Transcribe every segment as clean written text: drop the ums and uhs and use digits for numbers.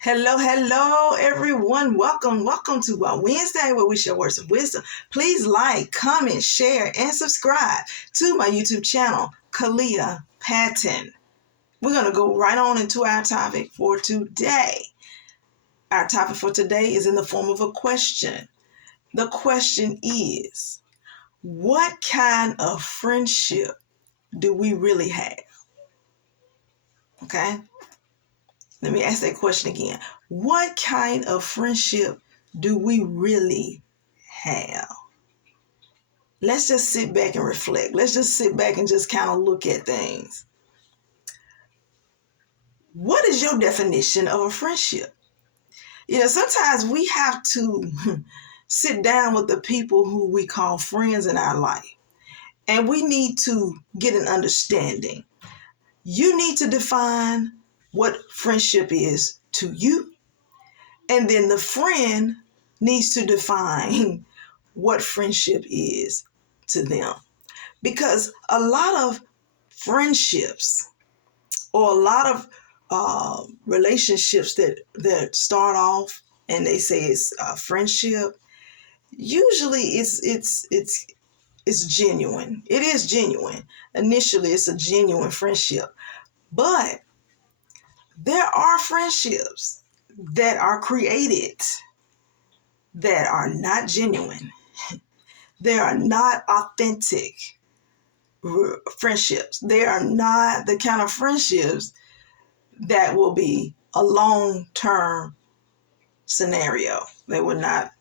Hello, everyone. Welcome to Wednesday, where we share words of wisdom. Please like, comment, share, and subscribe to my YouTube channel, Kalia Patton. We're going to go right on into our topic for today. Our topic for today is in the form of a question. The question is, what kind of friendship do we really have? Okay? Let me ask that question again. What kind of friendship do we really have? Let's just sit back and reflect. Let's just sit back and just kind of look at things. What is your definition of a friendship? Sometimes we have to sit down with the people who we call friends in our life, and we need to get an understanding. You need to define what friendship is to you. And then the friend needs to define what friendship is to them. Because a lot of friendships or a lot of relationships that start off and they say it's friendship, usually it's genuine. It is genuine. Initially, it's a genuine friendship. But there are friendships that are created that are not genuine. They are not authentic friendships. They are not the kind of friendships that will be a long-term scenario. They will not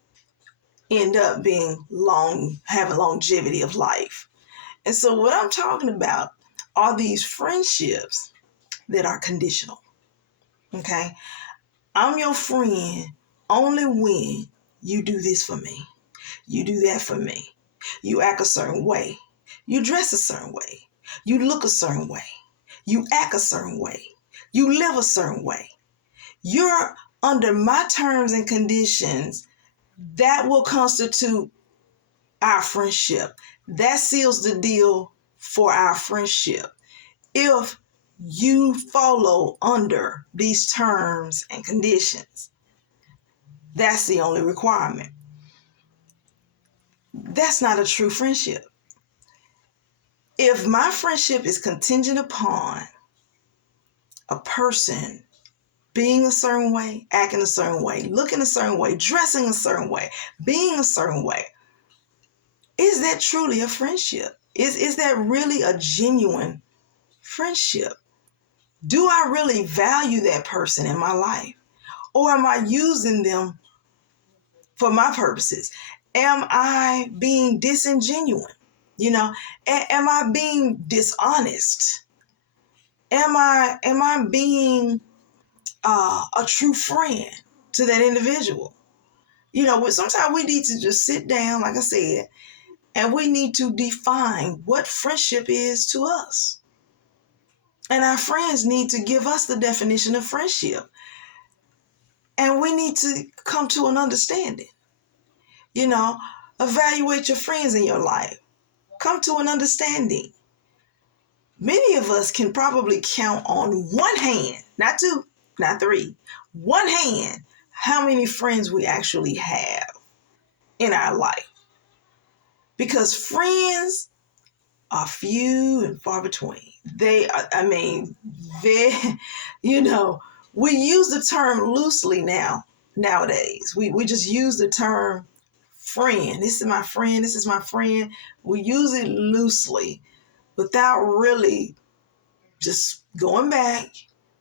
end up having longevity of life. And so what I'm talking about are these friendships that are conditional. Okay? I'm your friend only when you do this for me. You do that for me. You act a certain way. You dress a certain way. You look a certain way. You act a certain way. You live a certain way. You're under my terms and conditions. That will constitute our friendship. That seals the deal for our friendship. If you follow under these terms and conditions, that's the only requirement. That's not a true friendship. If my friendship is contingent upon a person being a certain way, acting a certain way, looking a certain way, dressing a certain way, being a certain way, is that truly a friendship? Is that really a genuine friendship? Do I really value that person in my life? Or am I using them for my purposes? Am I being disingenuous? Am I being dishonest? Am I being a true friend to that individual? Sometimes we need to just sit down, like I said, and we need to define what friendship is to us. And our friends need to give us the definition of friendship. And we need to come to an understanding. Evaluate your friends in your life. Come to an understanding. Many of us can probably count on one hand, not two, not three, one hand, how many friends we actually have in our life. Because friends are few and far between. We use the term loosely nowadays. We just use the term friend. This is my friend. This is my friend. We use it loosely without really just going back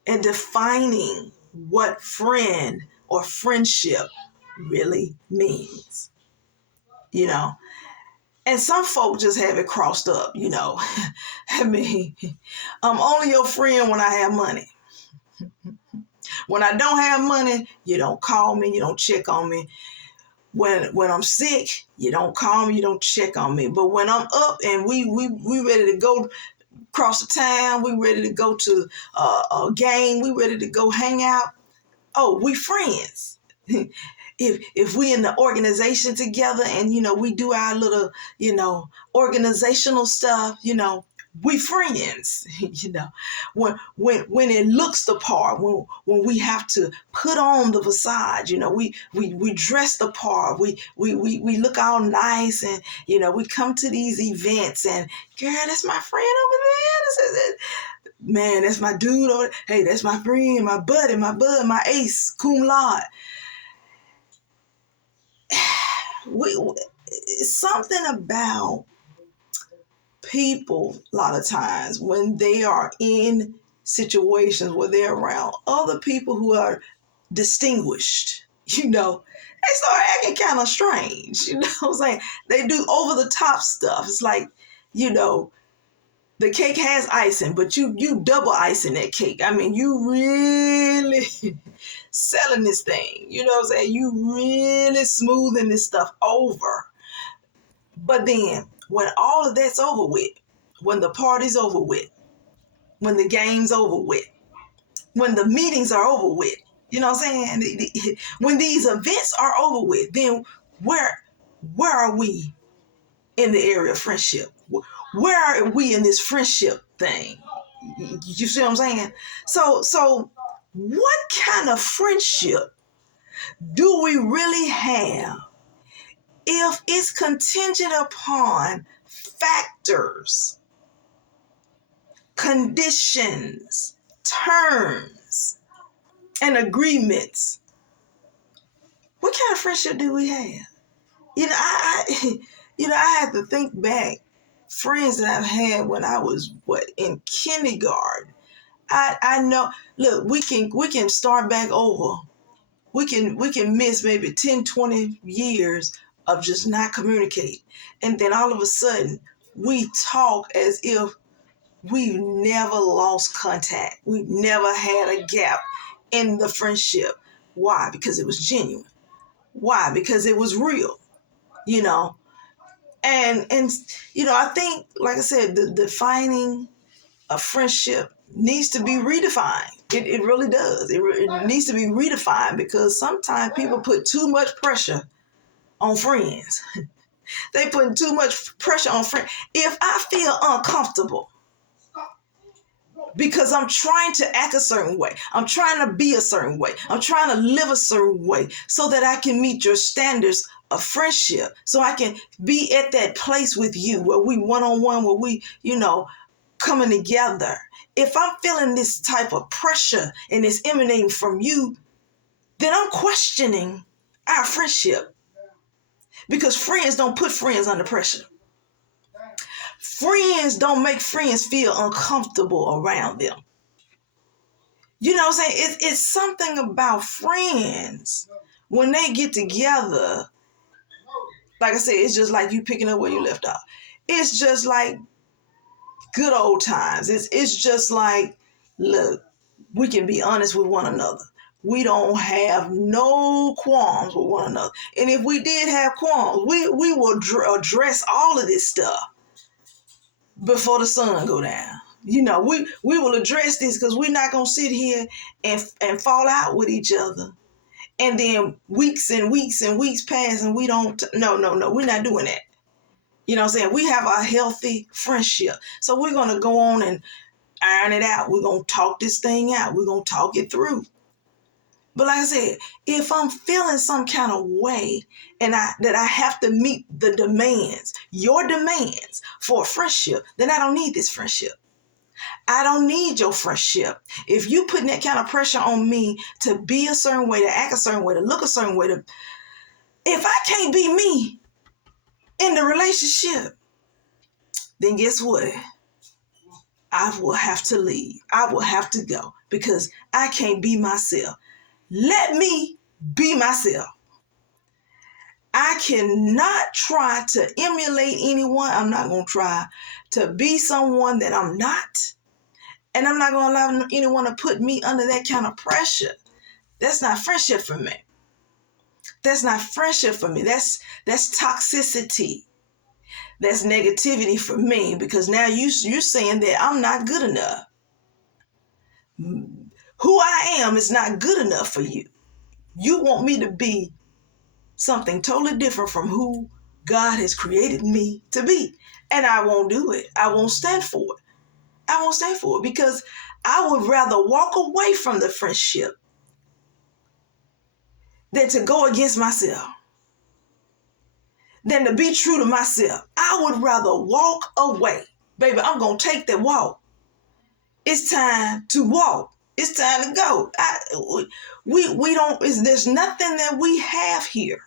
and defining what friend or friendship really means. And some folk just have it crossed up, I'm only your friend when I have money. When I don't have money, you don't call me, you don't check on me. When I'm sick, you don't call me, you don't check on me. But when I'm up and we ready to go across the town, we ready to go to a game, we ready to go hang out, oh, we friends. If we in the organization together and, we do our little, organizational stuff, we friends. When it looks the part, when we have to put on the facade, we dress the part, we look all nice, and we come to these events, and girl, that's my friend over there. Man, that's my dude over there. Hey, that's my friend, my buddy, my bud, my ace, cum laude. Something about people, a lot of times, when they are in situations where they're around other people who are distinguished, they start acting kind of strange. You know what I'm saying? They do over the top stuff. It's like, the cake has icing, but you double icing that cake. I mean, you really selling this thing. You know what I'm saying? You really smoothing this stuff over. But then when all of that's over with, when the party's over with, when the game's over with, when the meetings are over with, you know what I'm saying? When these events are over with, then where are we in the area of friendship? Where are we in this friendship thing? You see what I'm saying? So what kind of friendship do we really have if it's contingent upon factors, conditions, terms, and agreements? What kind of friendship do we have? I had to think back, friends that I've had when I was in kindergarten. I know. Look, we can start back over. We can miss maybe 10, 20 years of just not communicating, and then all of a sudden we talk as if we've never lost contact. We've never had a gap in the friendship. Why? Because it was genuine. Why? Because it was real. And I think, like I said, the defining a friendship needs to be redefined. It really does. It needs to be redefined, because sometimes people put too much pressure on friends. They put too much pressure on friends. If I feel uncomfortable because I'm trying to act a certain way, I'm trying to be a certain way, I'm trying to live a certain way so that I can meet your standards of friendship, so I can be at that place with you where we one-on-one, where we, coming together. If I'm feeling this type of pressure and it's emanating from you, then I'm questioning our friendship, because friends don't put friends under pressure. Friends don't make friends feel uncomfortable around them. You know what I'm saying? It's something about friends when they get together. Like I said, it's just like you picking up where you left off. It's just like good old times. It's just like, look, we can be honest with one another. We don't have no qualms with one another. And if we did have qualms, we will address all of this stuff before the sun go down. We will address this, because we're not going to sit here and fall out with each other. And then weeks and weeks and weeks pass and we don't, no, we're not doing that. You know what I'm saying? We have a healthy friendship. So we're going to go on and iron it out. We're going to talk this thing out. We're going to talk it through. But like I said, if I'm feeling some kind of way and that I have to meet the demands, your demands for a friendship, then I don't need this friendship. I don't need your friendship. If you putting that kind of pressure on me to be a certain way, to act a certain way, to look a certain way, if I can't be me in the relationship, then guess what? I will have to leave. I will have to go, because I can't be myself. Let me be myself. I cannot try to emulate anyone. I'm not going to try to be someone that I'm not. And I'm not going to allow anyone to put me under that kind of pressure. That's not friendship for me. That's not friendship for me. That's toxicity. That's negativity for me, because now you're saying that I'm not good enough. Who I am is not good enough for you. You want me to be something totally different from who God has created me to be. And I won't do it. I won't stand for it. I won't stand for it because I would rather walk away from the friendship than to go against myself, than to be true to myself. I would rather walk away. Baby, I'm going to take that walk. It's time to walk. It's time to go. We don't, there's nothing that we have here.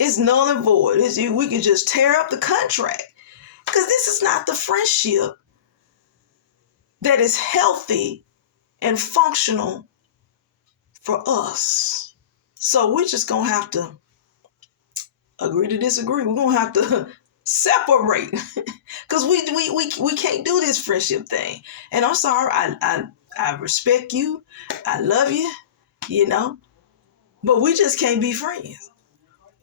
It's null and void. We can just tear up the contract because this is not the friendship that is healthy and functional for us. So we're just going to have to agree to disagree. We're going to have to separate because we can't do this friendship thing. And I'm sorry, I respect you. I love you, you know, but we just can't be friends.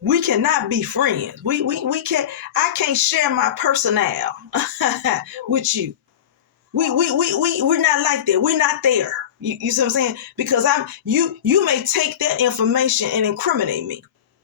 We cannot be friends. We can't. I can't share my personnel with you. We're not like that. We're not there. You see what I'm saying? Because you may take that information and incriminate me.